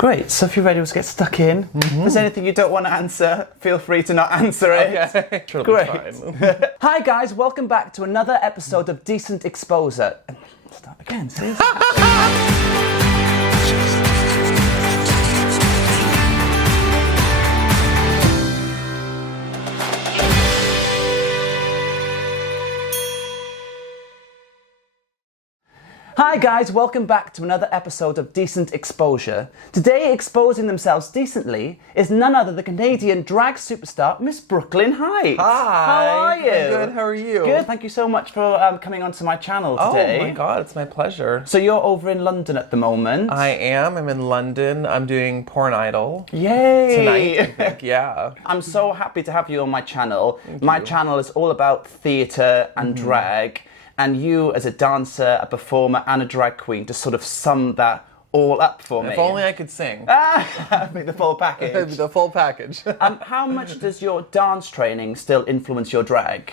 Great, so if you're ready, let's get stuck in. If there's anything you don't want to answer, feel free to not answer it. Okay. Great. Hi guys, welcome back to another episode of Decent Exposure. Start again, seriously. Hi guys, welcome back to another episode of Decent Exposure. Today, exposing themselves decently is none other than Canadian drag superstar, Miss Brooke Lynne Hytes. Hi. How are you? I'm good, how are you? Good, thank you so much for coming onto my channel today. Oh my god, it's my pleasure. So you're over in London at the moment. I am, I'm in London. I'm doing Porn Idol. Yay! Tonight, I think, yeah. I'm so happy to have you on my channel. My channel is all about theatre and drag. And you, as a dancer, a performer, and a drag queen, just sort of sum that all up for me. If only I could sing. Make the full package. The full package. How much does your dance training still influence your drag?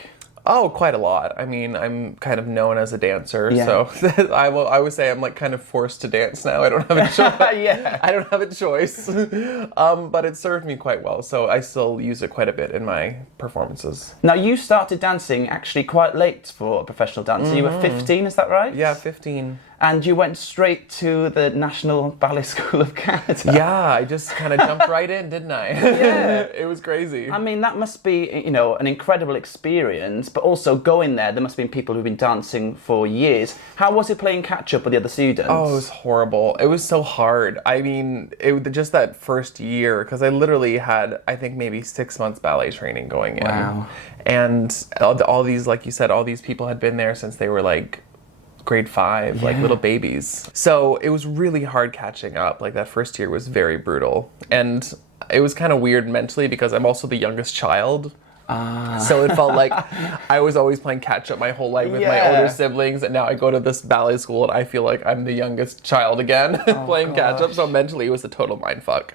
Oh, quite a lot. I mean, I'm kind of known as a dancer, Yeah. so I would say I'm like kind of forced to dance now. I don't have a choice. Yeah. I don't have a choice. But it served me quite well, so I still use it quite a bit in my performances. Now, you started dancing actually quite late for a professional dancer. You were 15, is that right? Yeah, 15. And you went straight to the National Ballet School of Canada. Yeah, I just kind of jumped right in, didn't I? Yeah. It was crazy. I mean, that must be, you know, an incredible experience, but also going there must have been people who've been dancing for years. How was it playing catch-up with the other students? Oh, it was horrible. It was so hard. I mean, just that first year, because I literally had, I think, maybe 6 months ballet training going in. Wow. And all these, like you said, all these people had been there since they were like grade 5, like little babies. So it was really hard catching up. Like that first year was very brutal. And it was kind of weird mentally because I'm also the youngest child. So it felt like I was always playing catch up my whole life with my older siblings, and now I go to this ballet school and I feel like I'm the youngest child again playing catch up. So mentally it was a total mindfuck.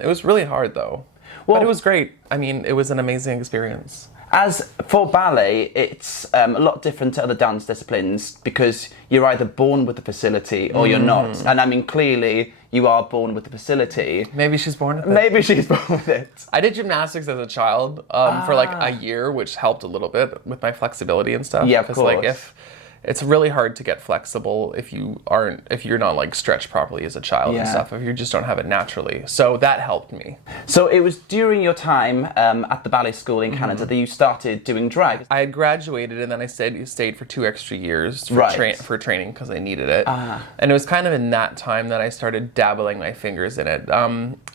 It was really hard though. But it was great. I mean, it was an amazing experience. As for ballet, it's a lot different to other dance disciplines because you're either born with the facility or you're not. And I mean, clearly, you are born with the facility. Maybe she's born with it. Maybe she's born with it. I did gymnastics as a child for like a year, which helped a little bit with my flexibility and stuff. Yeah, of course. Like it's really hard to get flexible if you're not like stretched properly as a child and stuff, if you just don't have it naturally. So that helped me. So it was during your time at the ballet school in Canada that you started doing drag. I had graduated and then I stayed for 2 extra years for training because I needed it. And it was kind of in that time that I started dabbling my fingers in it.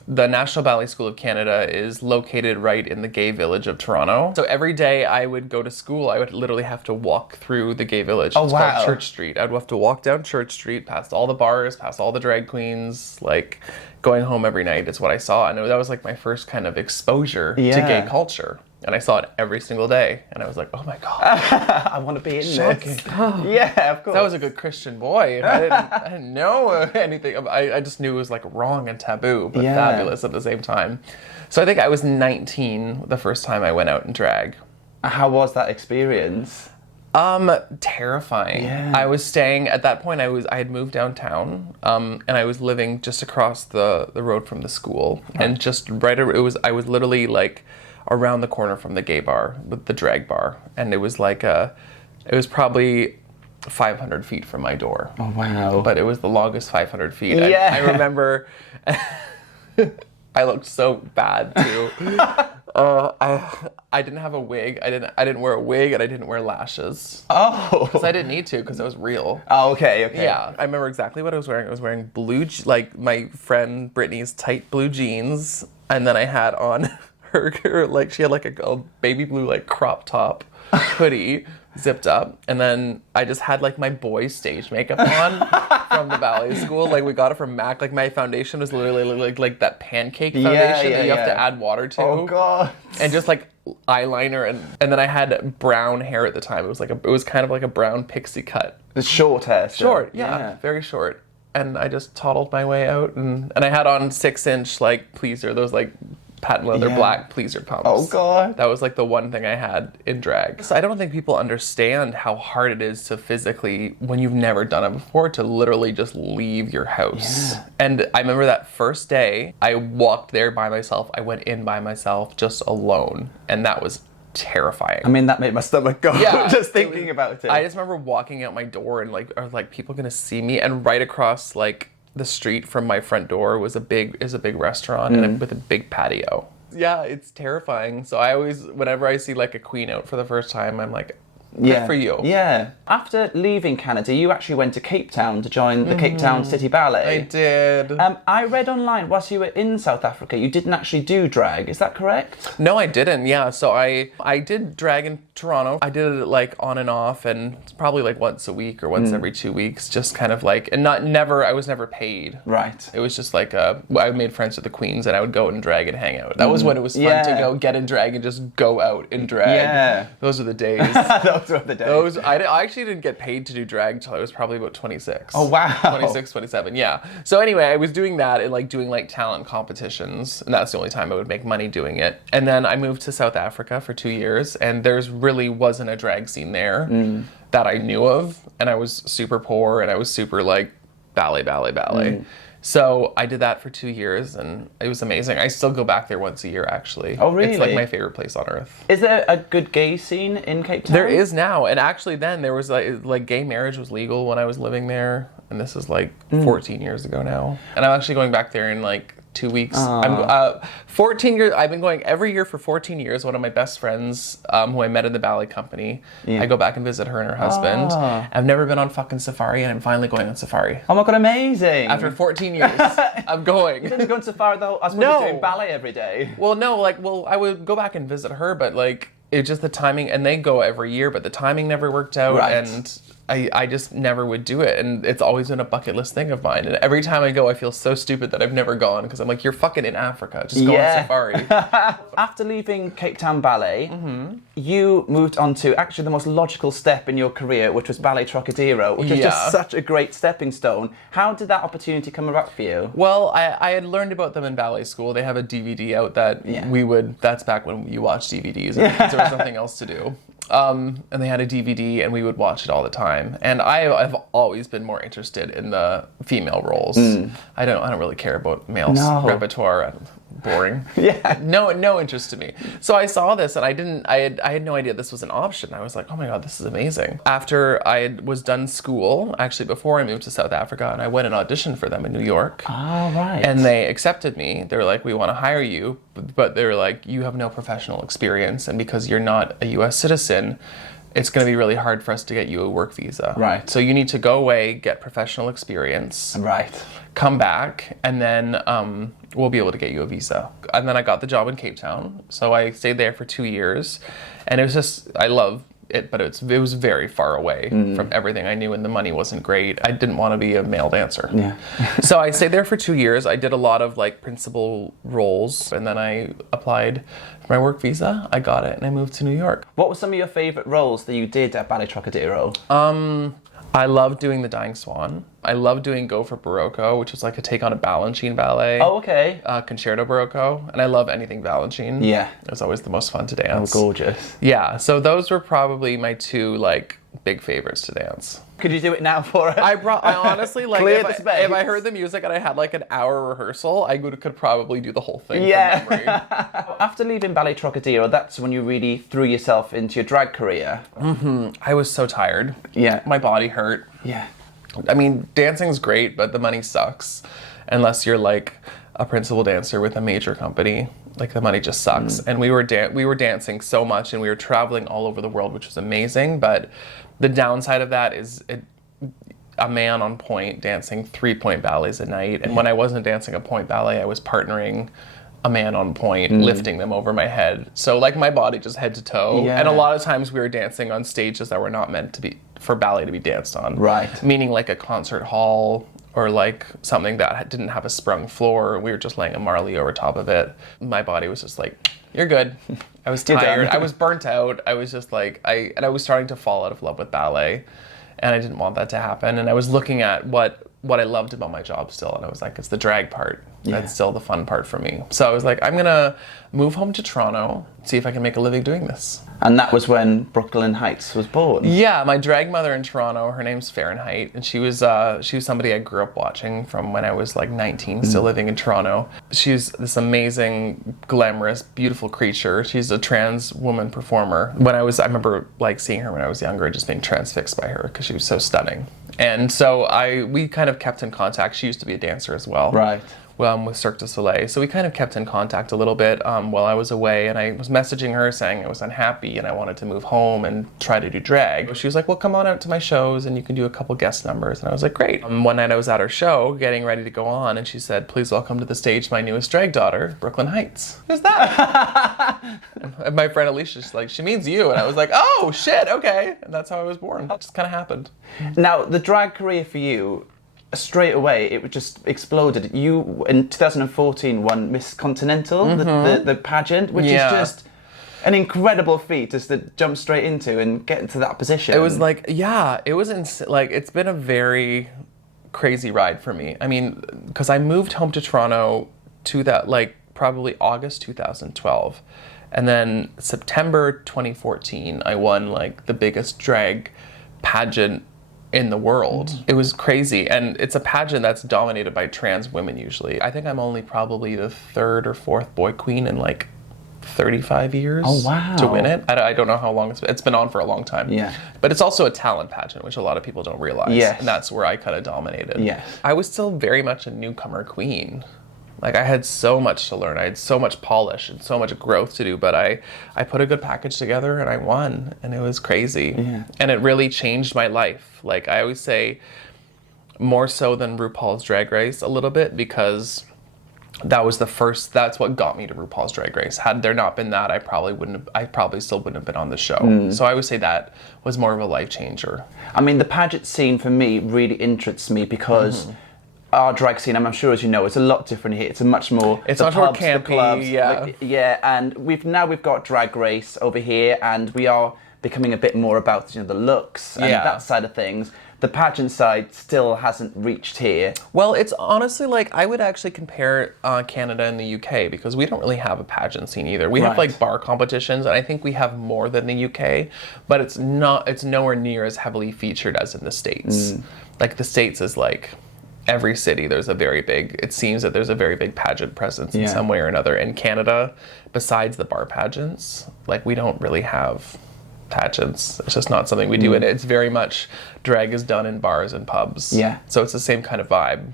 The National Ballet School of Canada is located right in the gay village of Toronto. So every day I would go to school, I would literally have to walk through the gay village. It's called Church Street. I'd have to walk down Church Street, past all the bars, past all the drag queens, like going home every night is what I saw. And that was like my first kind of exposure to gay culture. And I saw it every single day. And I was like, oh my God. I want to be in this. Yeah, of course. That was a good Christian boy. I didn't know anything. I just knew it was like wrong and taboo, but fabulous at the same time. So I think I was 19 the first time I went out in drag. How was that experience? Terrifying. Yeah. I was staying, at that point I had moved downtown, and I was living just across the road from the school. And just I was literally like around the corner from the gay bar, the drag bar. And it was like it was probably 500 feet from my door. Oh, wow. But it was the longest 500 feet. Yeah. I remember I looked so bad too. I didn't have a wig. I didn't wear a wig, and I didn't wear lashes. Oh. Because I didn't need to, because I was real. Oh, okay. Yeah. I remember exactly what I was wearing. I was wearing blue, like my friend Brittany's tight blue jeans, and then I had on her like, she had like a baby blue like crop top hoodie zipped up, and then I just had like my boys stage makeup on from the ballet school. Like we got it from MAC. Like my foundation was literally like that pancake foundation that you have to add water to. Oh God. And just like eyeliner, and then I had brown hair at the time. It was kind of like a brown pixie cut. The short hair. Short, yeah, very short. And I just toddled my way out, and I had on 6-inch like pleaser, those like patent leather black pleaser pumps. Oh, God. That was like the one thing I had in drag. So I don't think people understand how hard it is to physically, when you've never done it before, to literally just leave your house. Yeah. And I remember that first day, I walked there by myself. I went in by myself, just alone. And that was terrifying. I mean, that made my stomach go just thinking about it. I just remember walking out my door and like, are like people gonna see me? And right across like the street from my front door was a big restaurant and with a big patio. Yeah, it's terrifying. So I always, whenever I see like a queen out for the first time, I'm like, good for you. Yeah. After leaving Canada, you actually went to Cape Town to join the Cape Town City Ballet. I did. I read online, whilst you were in South Africa, you didn't actually do drag. Is that correct? No, I didn't. Yeah. So I did drag in Toronto. I did it like on and off, and it's probably like once a week or once every 2 weeks, just kind of like, and I was never paid. Right. It was just like, I made friends with the queens and I would go and drag and hang out. That was when it was fun to go get in drag and just go out and drag. Yeah. Those were the days. Those were the days. I actually didn't get paid to do drag until I was probably about 26. Oh, wow. 26, 27, yeah. So anyway, I was doing that and like doing like talent competitions, and that's the only time I would make money doing it. And then I moved to South Africa for 2 years, and there's really wasn't a drag scene there that I knew of, and I was super poor, and I was super like ballet. So I did that for 2 years, and it was amazing. I still go back there once a year, actually. Oh, really? It's like my favorite place on earth. Is there a good gay scene in Cape Town? There is now, and actually then there was like gay marriage was legal when I was living there, and this is like 14 years ago now. And I'm actually going back there in like 2 weeks. I'm 14 years. I've been going every year for 14 years. One of my best friends, who I met in the ballet company, I go back and visit her and her husband. I've never been on fucking safari, and I'm finally going on safari. Oh my God, amazing! After 14 years, I'm going. You didn't go on safari though? I was doing ballet every day. Well, no, I would go back and visit her, but like, it's just the timing, and they go every year, but the timing never worked out, and I just never would do it, and it's always been a bucket list thing of mine, and every time I go I feel so stupid that I've never gone, because I'm like, you're fucking in Africa, just go on safari. After leaving Cape Town Ballet, you moved on to actually the most logical step in your career, which was Ballet Trocadero, which is just such a great stepping stone. How did that opportunity come about for you? Well, I had learned about them in ballet school. They have a DVD out that that's back when you watched DVDs, and there was nothing else to do. And they had a DVD, and we would watch it all the time. And I've always been more interested in the female roles. I don't really care about male repertoire. Boring. No interest to me. So I saw this, and I had no idea this was an option. I was like, oh my God, this is amazing. After I was done school, actually before I moved to South Africa, and I went and auditioned for them in New York. Oh, right. And they accepted me. They were like, we want to hire you, but they were like, you have no professional experience, and because you're not a U.S. citizen, it's going to be really hard for us to get you a work visa. Right. So you need to go away, get professional experience. Right. Come back, and then we'll be able to get you a visa. And then I got the job in Cape Town. So I stayed there for 2 years. And it was just, I love it, but it was very far away from everything I knew, and the money wasn't great. I didn't want to be a male dancer. Yeah. So I stayed there for 2 years. I did a lot of like principal roles, and then I applied for my work visa. I got it, and I moved to New York. What were some of your favorite roles that you did at Ballet Trocadero? I love doing The Dying Swan. I love doing Go for Barocco, which is like a take on a Balanchine ballet. Oh, okay. Concerto Barocco. And I love anything Balanchine. Yeah. It was always the most fun to dance. Oh, gorgeous. Yeah, so those were probably my two like big favorites to dance. Could you do it now for us? I honestly, like, Clear the space. if I heard the music and I had like an hour rehearsal, I could probably do the whole thing from memory. After leaving Ballet Trocadero, that's when you really threw yourself into your drag career. I was so tired. Yeah. My body hurt. Yeah. I mean, dancing's great, but the money sucks. Unless you're like a principal dancer with a major company. Like, the money just sucks. And we were dancing so much, and we were traveling all over the world, which was amazing, but the downside of that is a man on point dancing 3-point ballets a night. And when I wasn't dancing a point ballet, I was partnering a man on point, lifting them over my head. So like, my body just head to toe. Yeah. And a lot of times we were dancing on stages that were not meant to be for ballet to be danced on. Right. Meaning like a concert hall, or like something that didn't have a sprung floor. We were just laying a marley over top of it. My body was just like, you're good. I was tired. I was burnt out. I was just like, I was starting to fall out of love with ballet, and I didn't want that to happen. And I was looking at what what I loved about my job still. And I was like, it's the drag part. That's still the fun part for me. So I was like, I'm going to move home to Toronto, see if I can make a living doing this. And that was when Brooke Lynne Hytes was born. Yeah, my drag mother in Toronto, her name's Fahrenheit, and she was somebody I grew up watching from when I was like 19, still living in Toronto. She's this amazing, glamorous, beautiful creature. She's a trans woman performer. I remember like seeing her when I was younger, just being transfixed by her because she was so stunning. And so we kind of kept in contact. She used to be a dancer as well. Right. With Cirque du Soleil. So we kind of kept in contact a little bit while I was away, and I was messaging her saying I was unhappy and I wanted to move home and try to do drag. She was like, well, come on out to my shows and you can do a couple guest numbers. And I was like, great. One night I was at her show getting ready to go on, and she said, please welcome to the stage my newest drag daughter, Brooke Lynne Hytes. Who's that? And my friend Alicia's like, she means you. And I was like, oh, shit, okay. And that's how I was born. It just kind of happened. Now, the drag career for you, straight away, it just exploded. You, in 2014, won Miss Continental, the pageant, which is just an incredible feat just to jump straight into and get into that position. It was like, it's been a very crazy ride for me. I mean, because I moved home to Toronto to that, like, probably August 2012. And then September 2014, I won, like, the biggest drag pageant in the world. It was crazy. And it's a pageant that's dominated by trans women usually. I think I'm only probably the third or fourth boy queen in like 35 years to win it. I don't know how long it's been on for a long time. Yeah. But it's also a talent pageant, which a lot of people don't realize. Yes. And that's where I kind of dominated. Yes. I was still very much a newcomer queen. Like, I had so much to learn. I had so much polish and so much growth to do, but I put a good package together and I won, and it was crazy. Yeah. And it really changed my life. Like, I always say, more so than RuPaul's Drag Race a little bit, because that's what got me to RuPaul's Drag Race. Had there not been that, I probably still wouldn't have been on the show. So I would say that was more of a life changer. I mean, the pageant scene for me really interests me because our drag scene, I'm sure as you know, it's a lot different here. It's a much more... It's much more campy, clubs, yeah. And we've got Drag Race over here, and we are becoming a bit more about the looks and that side of things. The pageant side still hasn't reached here. Well, it's honestly like, I would actually compare Canada and the UK, because we don't really have a pageant scene either. We have like bar competitions, and I think we have more than the UK, but it's nowhere near as heavily featured as in the States. Like, the States is like... every city it seems that there's a very big pageant presence in some way or another. In Canada, besides the bar pageants, like, we don't really have pageants. It's just not something we do, and it's very much drag is done in bars and pubs. Yeah. So it's the same kind of vibe.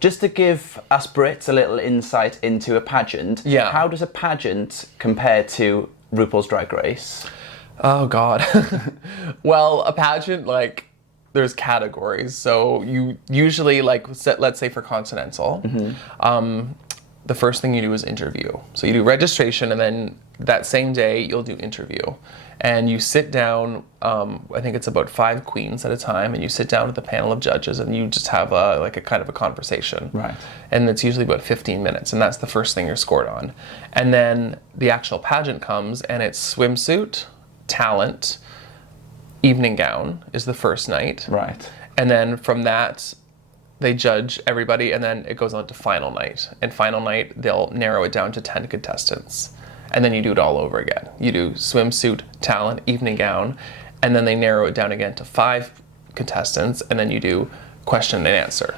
Just to give us Brits a little insight into a pageant, how does a pageant compare to RuPaul's Drag Race? Oh, God. Well, a pageant, like, there's categories. So you usually, like, let's say for Continental, the first thing you do is interview. So you do registration, and then that same day you'll do interview. And you sit down, I think it's about 5 queens at a time, and you sit down with a panel of judges and you just have a kind of a conversation. Right. And it's usually about 15 minutes, and that's the first thing you're scored on. And then the actual pageant comes, and it's swimsuit, talent, evening gown is the first night. Right. And then from that, they judge everybody, and then it goes on to final night. And final night, they'll narrow it down to 10 contestants. And then you do it all over again. You do swimsuit, talent, evening gown, and then they narrow it down again to 5 contestants, and then you do question and answer.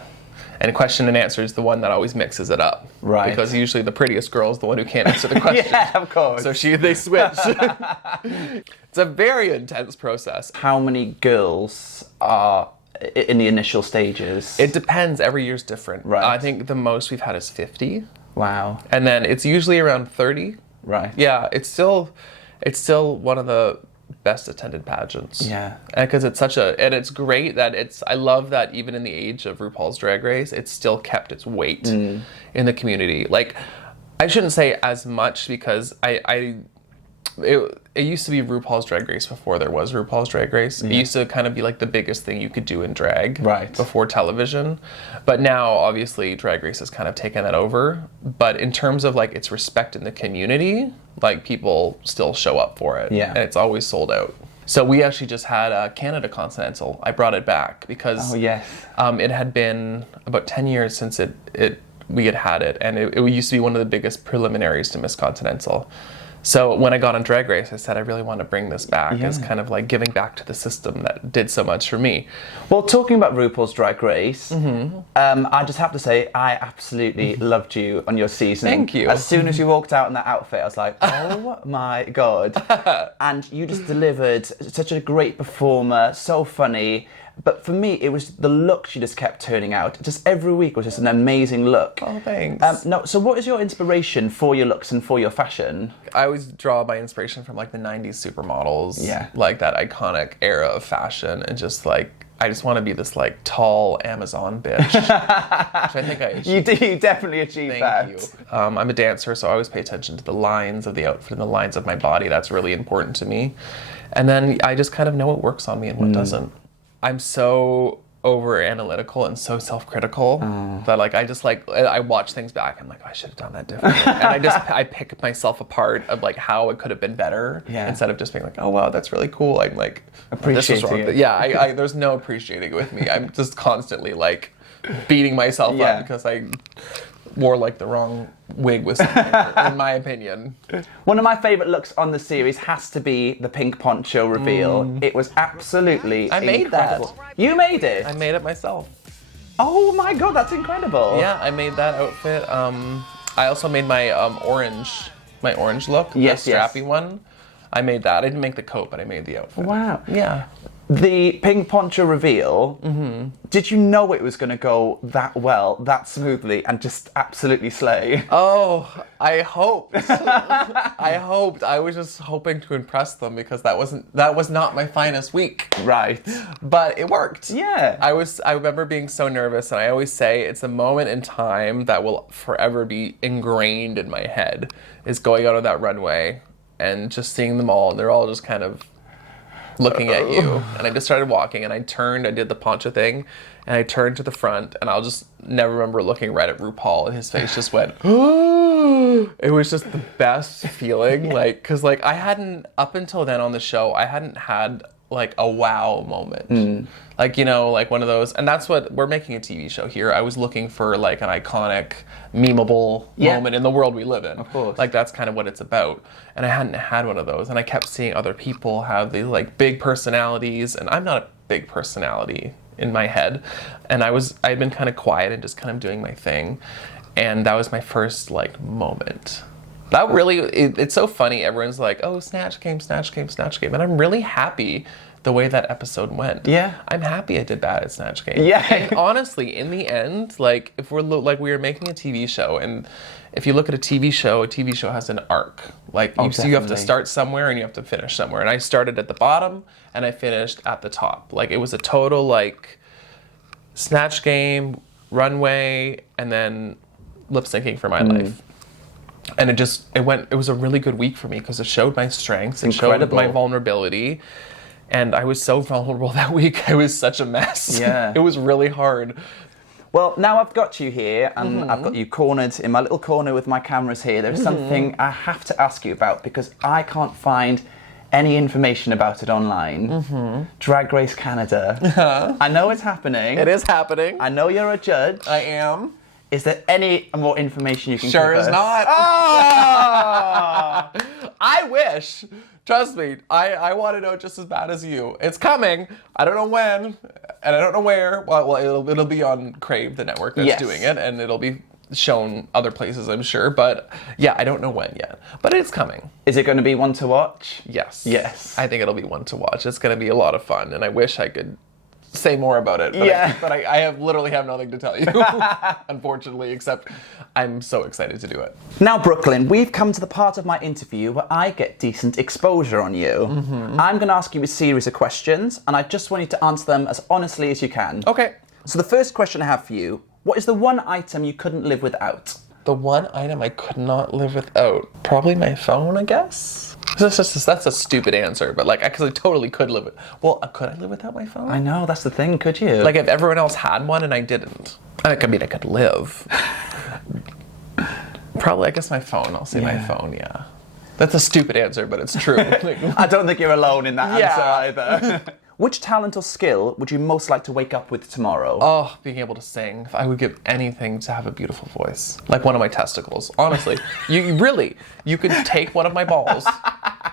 And question and answer is the one that always mixes it up. Right. Because usually the prettiest girl is the one who can't answer the question. Yeah, of course. So they switch. It's a very intense process. How many girls are in the initial stages? It depends. Every year's different. Right. I think the most we've had is 50. Wow. And then it's usually around 30. Right. Yeah, it's still one of the best attended pageants. Yeah. Because and it's great that I love that even in the age of RuPaul's Drag Race, it's still kept its weight in the community. Like, I shouldn't say as much, because it used to be RuPaul's Drag Race before there was RuPaul's Drag Race. Yeah. It used to kind of be like the biggest thing you could do in drag before television. But now, obviously, Drag Race has kind of taken that over. But in terms of like its respect in the community, like, people still show up for it. Yeah. And it's always sold out. So we actually just had a Canada Continental. I brought it back because it had been about 10 years since we had it, and it used to be one of the biggest preliminaries to Miss Continental. So when I got on Drag Race, I said I really want to bring this back as kind of like giving back to the system that did so much for me. Well, talking about RuPaul's Drag Race, I just have to say I absolutely loved you on your season. Thank you. As soon as you walked out in that outfit, I was like, oh my God. And you just delivered such a great performer, so funny. But for me, it was the look she just kept turning out. Just every week was just an amazing look. Oh, thanks. So what is your inspiration for your looks and for your fashion? I always draw my inspiration from like the 90s supermodels. Yeah. Like that iconic era of fashion, and just like, I just want to be this like tall Amazon bitch. Which I think I achieved. You definitely achieved that. Thank you. I'm a dancer, so I always pay attention to the lines of the outfit and the lines of my body. That's really important to me. And then I just kind of know what works on me and what doesn't. I'm so over analytical and so self-critical that like I watch things back and I'm like, oh, I should have done that differently. And I pick myself apart of like how it could have been better instead of just being like, oh wow, that's really cool. I'm like, appreciating it. Yeah, there's no appreciating it with me. I'm just constantly like beating myself up because I wore like the wrong wig with something, in my opinion. One of my favourite looks on the series has to be the pink poncho reveal. It was absolutely incredible. Made that. You made it? I made it myself. Oh my God, that's incredible. Yeah, I made that outfit. I also made my orange look, the strappy one. I made that. I didn't make the coat, but I made the outfit. Wow. Yeah. The pink poncho reveal, did you know it was going to go that well, that smoothly, and just absolutely slay? Oh, I hoped. I was just hoping to impress them because that was not my finest week. Right. But it worked. Yeah. I remember being so nervous, and I always say it's a moment in time that will forever be ingrained in my head, is going out on that runway and just seeing them all, and they're all just kind of looking at you. And I just started walking, and I did the poncho thing, and I turned to the front, and I'll just never remember looking right at Rupaul, and his face just went, it was just the best feeling, like, because like I hadn't, up until then on the show, I hadn't had like a wow moment. Like, you know, like one of those, and that's what, we're making a TV show here. I was looking for like an iconic, memeable moment in the world we live in. Of course. Like that's kind of what it's about. And I hadn't had one of those, and I kept seeing other people have these like big personalities, and I'm not a big personality in my head. And I'd been kind of quiet and just kind of doing my thing. And that was my first like moment. That really, it's so funny. Everyone's like, oh, Snatch Game, Snatch Game, Snatch Game. And I'm really happy the way that episode went. Yeah. I'm happy I did bad at Snatch Game. Yeah. And honestly, in the end, like, if we were making a TV show, and if you look at a TV show has an arc. Like, you have to start somewhere and you have to finish somewhere. And I started at the bottom and I finished at the top. Like, it was a total, like, Snatch Game, runway, and then lip syncing for my life. And it was a really good week for me because it showed my strengths, it showed my vulnerability. And I was so vulnerable that week. I was such a mess. Yeah. It was really hard. Well, now I've got you here, and I've got you cornered in my little corner with my cameras here. There's something I have to ask you about because I can't find any information about it online. Drag Race Canada. I know it's happening. It is happening. I know you're a judge. I am. Is there any more information you can give us? Sure is not. I wish. Trust me, I want to know just as bad as you. It's coming. I don't know when, and I don't know where. Well, it'll be on Crave, the network that's doing it, and it'll be shown other places, I'm sure. But yeah, I don't know when yet. But it's coming. Is it going to be one to watch? Yes. Yes. I think it'll be one to watch. It's going to be a lot of fun, and I wish I could say more about it. But I literally have nothing to tell you, unfortunately, except I'm so excited to do it. Now, Brooke Lynne, we've come to the part of my interview where I get decent exposure on you. I'm going to ask you a series of questions, and I just want you to answer them as honestly as you can. Okay. So the first question I have for you, what is the one item you couldn't live without? The one item I could not live without? Probably my phone, I guess. That's a stupid answer, but like, because I totally could live it. Well, could I live without my phone? I know, that's the thing, could you? Like, if everyone else had one and I didn't. I could live. Probably, I guess my phone. I'll say my phone, yeah. That's a stupid answer, but it's true. I don't think you're alone in that answer either. Which talent or skill would you most like to wake up with tomorrow? Oh, being able to sing. I would give anything to have a beautiful voice. Like one of my testicles. Honestly. You could take one of my balls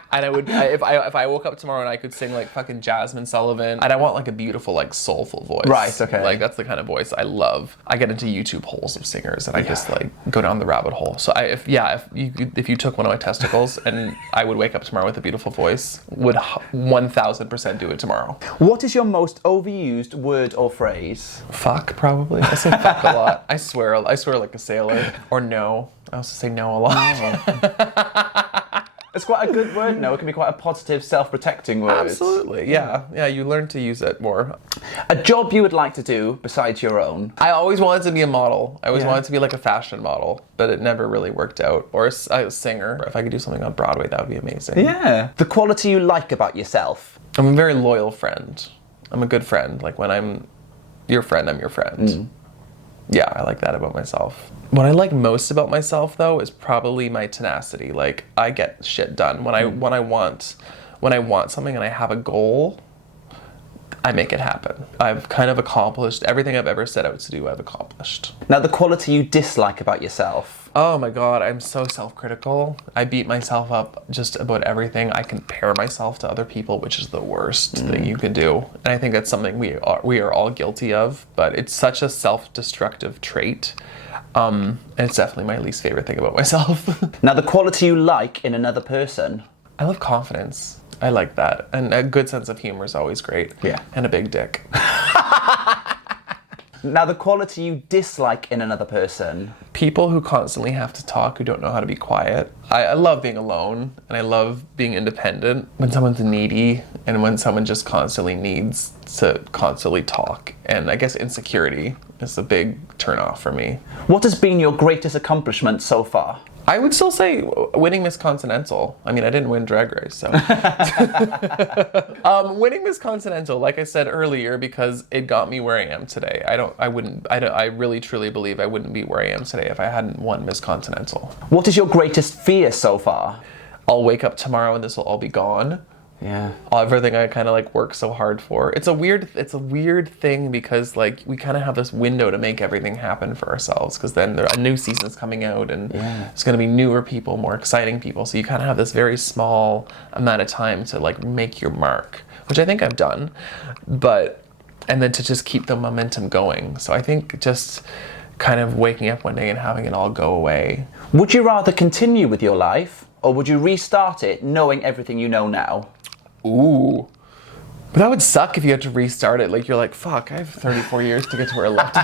and if I woke up tomorrow and I could sing like fucking Jasmine Sullivan, and I want like a beautiful, like soulful voice. Right, okay. Like that's the kind of voice I love. I get into YouTube holes of singers and I just like go down the rabbit hole. So if you took one of my testicles and I would wake up tomorrow with a beautiful voice, would 1000% do it tomorrow. What is your most overused word or phrase? Fuck, probably. I say fuck a lot. I swear like a sailor. Or no. I also say no a lot. It's quite a good word, no? It can be quite a positive, self-protecting word. Absolutely, yeah. Yeah, you learn to use it more. A job you would like to do besides your own? I always wanted to be a model. I always wanted to be like a fashion model, but it never really worked out. Or a singer. If I could do something on Broadway, that would be amazing. Yeah. The quality you like about yourself? I'm a very loyal friend. I'm a good friend. Like when I'm your friend, I'm your friend. Yeah, I like that about myself. What I like most about myself, though, is probably my tenacity. Like, I get shit done. When I want something and I have a goal, I make it happen. I've kind of accomplished everything I've ever set out to do. I've accomplished. Now, the quality you dislike about yourself? Oh my God, I'm so self-critical. I beat myself up just about everything. I compare myself to other people, which is the worst thing you can do. And I think that's something we are all guilty of, but it's such a self-destructive trait. And it's definitely my least favorite thing about myself. Now, the quality you like in another person? I love confidence. I like that. And a good sense of humor is always great. Yeah. And a big dick. Now, the quality you dislike in another person? People who constantly have to talk, who don't know how to be quiet. I love being alone, and I love being independent. When someone's needy, and when someone just constantly needs to constantly talk. And I guess insecurity is a big turnoff for me. What has been your greatest accomplishment so far? I would still say winning Miss Continental. I mean, I didn't win Drag Race, so. Winning Miss Continental, like I said earlier, because it got me where I am today. I really truly believe I wouldn't be where I am today if I hadn't won Miss Continental. What is your greatest fear so far? I'll wake up tomorrow and this will all be gone. Yeah. Everything I kind of like work so hard for. It's a weird thing because like we kind of have this window to make everything happen for ourselves, because then a new season's coming out and it's going to be newer people, more exciting people. So you kind of have this very small amount of time to like make your mark, which I think I've done, and then to just keep the momentum going. So I think just kind of waking up one day and having it all go away. Would you rather continue with your life, or would you restart it knowing everything you know now? Ooh. But that would suck if you had to restart it. Like, you're like, fuck, I have 34 years to get to where I left.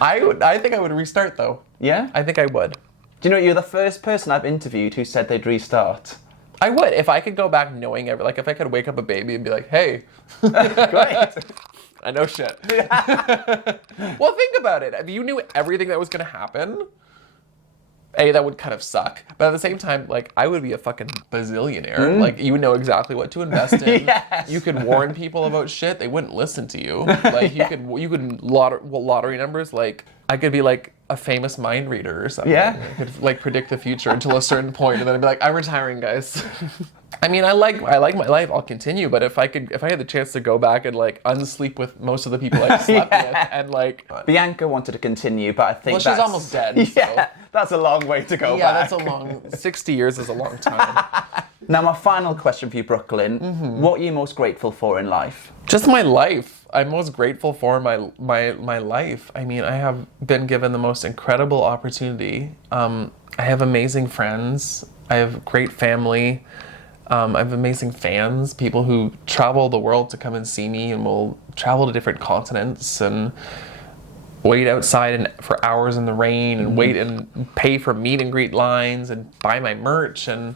I think I would restart, though. Yeah? I think I would. Do you know, you're the first person I've interviewed who said they'd restart. I would. If I could go back knowing like, if I could wake up a baby and be like, hey. Great. I know shit. Well, think about it. If you knew everything that was going to happen, that would kind of suck. But at the same time, like, I would be a fucking bazillionaire. Like, you would know exactly what to invest in. Yes. You could warn people about shit. They wouldn't listen to you. Like, you could lottery numbers. Like, I could be like a famous mind reader or something. Yeah. I could like predict the future until a certain point, and then I'd be like, I'm retiring, guys. I mean, I like my life. I'll continue, but if I had the chance to go back and like unsleep with most of the people I slept with, and like Bianca wanted to continue, but I think she's almost dead. Yeah, so. That's a long way to go. Yeah, back. that's a long. 60 years is a long time. Now, my final question for you, Brooke Lynne. What are you most grateful for in life? Just my life. I'm most grateful for my life. I mean, I have been given the most incredible opportunity. I have amazing friends. I have great family. I have amazing fans, people who travel the world to come and see me and will travel to different continents and wait outside for hours in the rain and wait and pay for meet and greet lines and buy my merch. And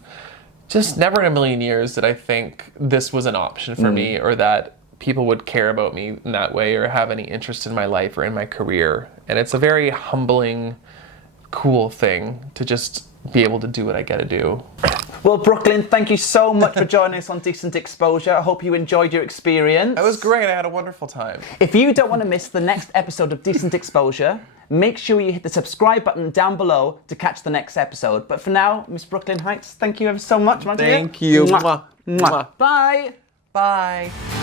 just never in a million years did I think this was an option for me, or that people would care about me in that way or have any interest in my life or in my career. And it's a very humbling, cool thing to just be able to do what I get to do. Well, Brooke Lynne, thank you so much for joining us on Decent Exposure. I hope you enjoyed your experience. It was great. I had a wonderful time. If you don't want to miss the next episode of Decent Exposure, make sure you hit the subscribe button down below to catch the next episode. But for now, Miss Brooke Lynne Hytes, thank you ever so much. Thank you. Mwah. Mwah. Bye. Bye.